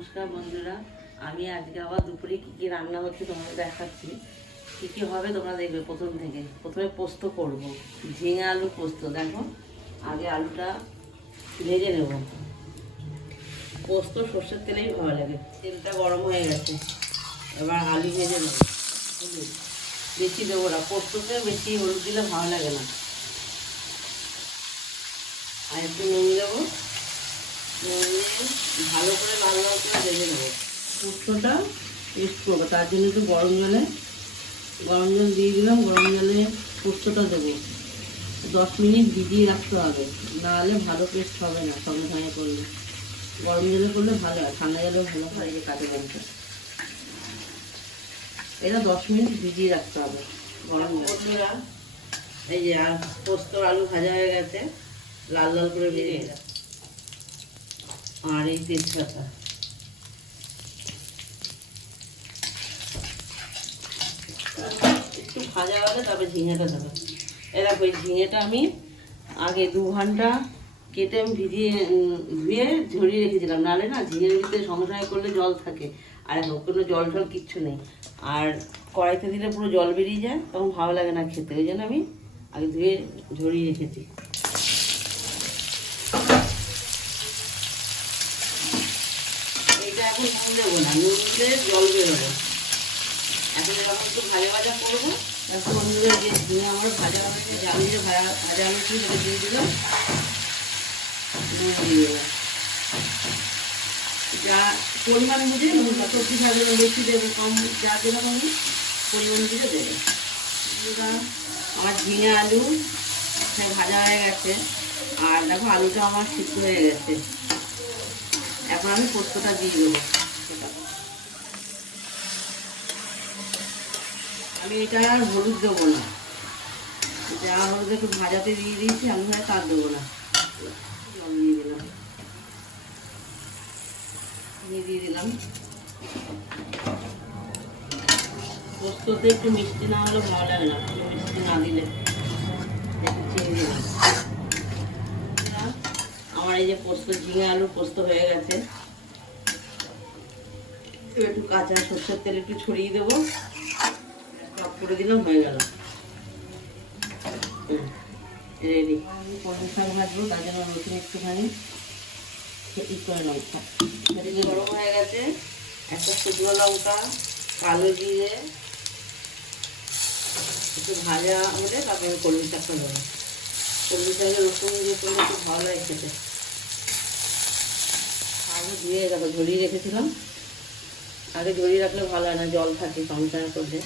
নমস্কার বন্ধুরা। আমি আজকে আবার দুপুরে কী কী রান্না হচ্ছে তোমাদের দেখাচ্ছি। কী কী হবে তোমরা দেখবে প্রথম থেকে। প্রথমে পোস্ত করব। ঝিঙে আলু পোস্ত, দেখো। আগে আলুটা ভেজে নেব। পোস্ত, সর্ষের তেলেই ভালো লাগে। তেলটা গরম হয়ে গেছে। এবার আলু ভেজে নেব। বেশি দেবো না। পোস্ততে বেশি হলুদ দিলে ভালো লাগে না। আর একটু নুন দেবো। ভালো করে লাল লাল করে ভেজে নেব। পোস্তটা পেস্ট করব তার জন্য একটু গরম জলে গরম জল দিয়ে দিলাম গরম জলে পোস্তটা দেবো। দশ মিনিট ভিজিয়ে রাখতে হবে নাহলে ভালো পেস্ট হবে না সঙ্গে সঙ্গে করলে। গরম জলে করলে ভালো হয় ঠান্ডা জলেও ভালো হয় যে কাঁচা লঙ্কা। এটা দশ মিনিট ভিজিয়ে রাখতে হবে গরম বন্ধুরা এই যে আর পোস্ত আলু ভাজা হয়ে গেছে লাল লাল করে ভেজে আর এই তেজপাতা। একটু ভাজা হলে তবে ঝিঙেটা দেবে। এরকম ওই ঝিঙেটা আমি আগে দু ঘণ্টা কেটে আমি ভিজিয়ে, ধুয়ে ঝরিয়ে রেখেছিলাম। নাহলে না, ঝিঙের ভিতরে সংসার করলে জল থাকে। আর এখন কোনো জল টল কিচ্ছু নেই। আর কড়াইতে দিলে পুরো জল বেরিয়ে যায়, তখন ভালো লাগে না খেতে। ওই জন্য আমি আগে ধুয়ে ঝরিয়ে রেখেছি এটা এখন নুন দেবো না, নুন দিলে জল বেরোবে। এখন এরকম একটু ভাজা ভাজা করব। এখন বন্ধুরা যে ঝিঙে আমার ভাজা হয়েছে জাল দিয়ে ভাজা ভাজা হয়েছে সেটা দিয়ে দিলাম? দিয়ে দিলাম। যা পরিমাণ বুঝে নুনটা সবজি থাকলে বেশি দেবো, কম যা দিলাম আমি পরিমাণ বুঝে দেবো। আমার ঝিঙে আলু ভাজা হয়ে গেছে, আর দেখো আলুটা আমার সিদ্ধ হয়ে গেছে। এখন আমি পোস্তটা দিয়ে দেবো। আমি এটা আর হলুদ দেবো না। যা হলুদ একটু ভাজাতে দিয়ে দিয়েছি, আমি হয় তার দেবো না। জল দিয়ে দিলাম। দিয়ে দিয়ে দিলাম। পোস্ততে একটু মিষ্টি না হলে ভালো লাগে না মিষ্টি না দিলে। দিলাম। আমার এই যে পোস্ত, ঝিঙে আলু পোস্ত হয়ে গেছে। একটু কাঁচা সর্ষের তেল একটু ছড়িয়ে দেবো। করে দিলাম হয়ে গেল। রেডি পটল শাক ভাজবো তার জন্য নতুন একটুখানি ই করে লঙ্কা এদিকে গরম হয়ে গেছে একটা শুকনো লঙ্কা কালো জিরে একটু ভাজা হলে তারপরে কলমি শাকটা দেবো। কলমি শাকে রসুন দিয়ে করলে খুব ভালো লাগে খেতে। আগে ধুয়ে দেখো ঝরিয়ে রেখেছিলাম। আগে ঝরিয়ে রাখলে ভালো হয় না জল থাকে সংসার করলে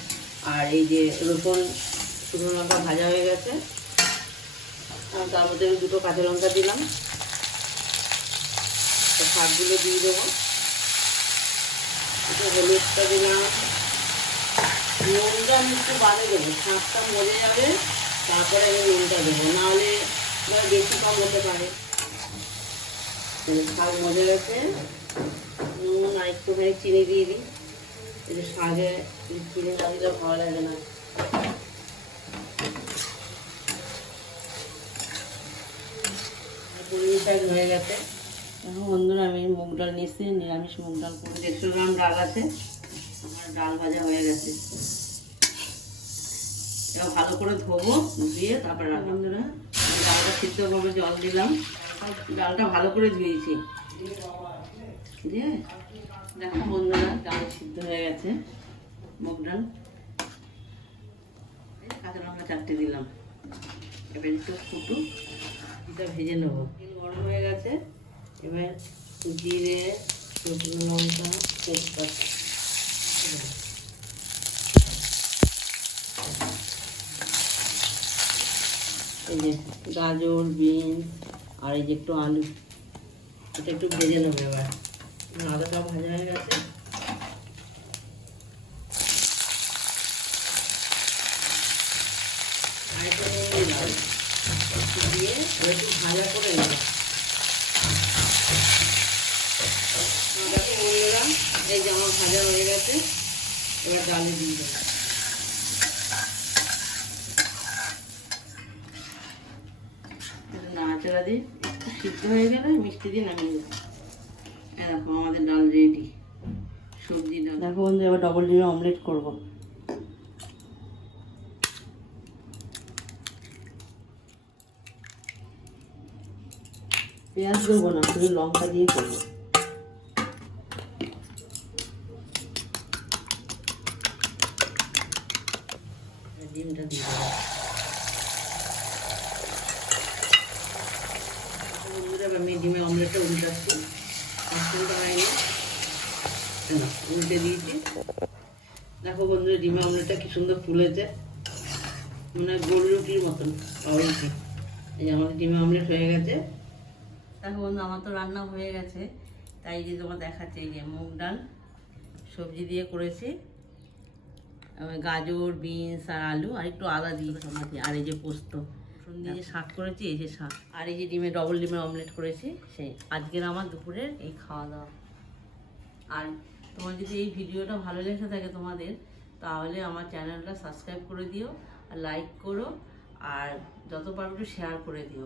আর এই যে রসুন, শুকনো লঙ্কা ভাজা হয়ে গেছে। তার মধ্যে আমি দুটো কাঁচা লঙ্কা দিলাম। শাকগুলো দিয়ে দেবো। হলুদটা দিলাম। নুনটা আমি একটু বাড়ে দেবো। শাকটা মরে যাবে, তারপরে আমি নুনটা দেবো। নাহলে বেশি কম হতে পারে। শাক মজে গেছে। নুন আর একটুখানি চিনি দিয়ে দিই। এই যে শাকে ভালো লাগে না। শাক হয়ে গেছে। এখন বন্ধুরা, আমি মুগ ডাল নিচ্ছি নিরামিষ মুগ ডাল করে দেড়শো গ্রাম ডাল আছে, আমার ডাল ভাজা হয়ে গেছে। এবার ভালো করে ধোবো, ধুয়ে তারপরে বন্ধুরা ডালটা সিদ্ধ করব জল দিলাম। ডালটা ভালো করে ধুয়েছি। দিয়ে দেখো বন্ধুরা, ডাল সিদ্ধ হয়ে গেছে। মুগ ডাল কাঁচা লঙ্কা চারটে দিলাম। এবার একটু ফুটু, এটা ভেজে নেব। তেল গরম হয়ে গেছে। এবার জিরে, শুকনো লঙ্কা, তেজপাতা। এই যে গাজর, বিনস, আর এই যে একটু আলু, এটা একটু ভেজে নেব এবার। আদাটা ভাজা হয়ে গেছে দিয়ে একটু ভাজা করে ভাজা হয়ে গেছে দিয়ে দিই একটু সিদ্ধ হয়ে গেলে মিষ্টি দিয়ে নামিয়ে দেবো দেখো আমাদের ডাল রেডি সবজি ডাল। দেখো বন্ধু এবার ডবল ডিমের অমলেট করব। পেঁয়াজ দেবো না শুধু লঙ্কা দিয়ে করব। ডিমটা দিয়ে বন্ধুরা আমি ডিমের অমলেটটা উল্টাচ্ছি। মাঝখানটা হয়নি না, উল্টে দিয়েছি দেখো বন্ধুরা ডিমের অমলেটটা কি সুন্দর ফুলেছে। মানে গোল রুটির মতন অবশ্যই এই যে আমাদের ডিমের অমলেট হয়ে গেছে। দেখো বন্ধু আমার তো রান্না হয়ে গেছে। তাই যে তোমার দেখাচ্ছে এই যে মুগ ডাল সবজি দিয়ে করেছি। গাজর বিনস আর আলু আর একটু আদা দিয়ে আর এই যে পোস্ত। রসুন দিয়ে যে শাক করেছি এই যে শাক। আর এই যে ডিমের ডবল ডিমের অমলেট করেছি সেই। আজকের আমার দুপুরের এই খাওয়া দাওয়া আর তোমার যদি এই ভিডিওটা ভালো লেগে থাকে তোমাদের তাহলে আমার চ্যানেলটা সাবস্ক্রাইব করে দিও আর লাইক করো আর যত পারো একটু শেয়ার করে দিও।